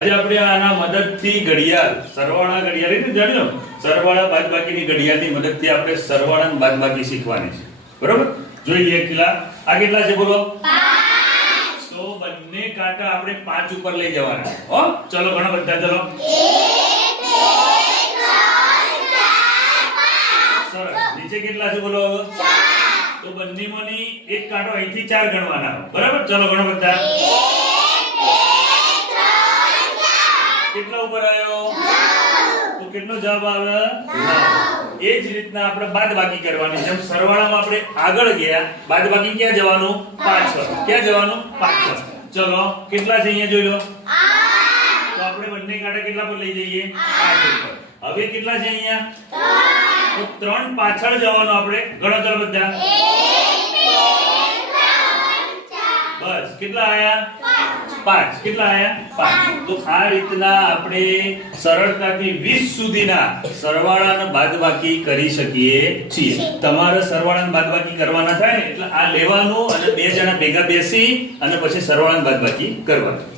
આજે આપણે આના મદદથી ઘડિયાળ સરવાળા ઘડિયાળ એટલે જાણી લો સરવાળા બાદબાકીની ઘડિયાળની મદદથી આપણે સરવાળા અને બાદબાકી શીખવાની છે બરોબર જોઈએ કેટલા છે બોલો 5 તો બંને કાંટા આપણે 5 ઉપર લઈ જવાના હો ચલો ઘણા બધા ચલો 1 2 3 4 સરસ નીચે કેટલા છે બોલો 4 તો બંનેમાંની એક કાંટો અહીંથી 4 ગણવાના બરાબર ચલો ઘણા બધા કેટલા ઉપર આવ્યો 9 તો કેટલો જવાબ આવે 9 એ જ રીતના આપણે બાદબાકી કરવાની જેમ સરવાળામાં આપણે આગળ ગયા બાદબાકી ક્યાં જવાનું પાછળ ક્યાં જવાનું પાછળ ચલો કેટલા છે અહીંયા જોઈ લો 8 તો આપણે બંને કાંટા કેટલા પર લઈ જઈએ 8 ઉપર હવે કેટલા છે અહીંયા 3 તો 3 પાછળ જવાનું આપણે ગણો ચલો બધા 1 2 3 4 બસ કેટલા આયા 5 કેટલા આયા 5 તો આ રીતના આપણે સરળતાથી 20 સુધીના સરવાળા અને બાદબાકી કરી શકીએ છીએ તમારે સરવાળા અને બાદબાકી કરવાના થાય ને એટલે આ લેવાનું અને બે જણા ભેગા બેસી અને પછી સરવાળા અને બાદબાકી કરવાનું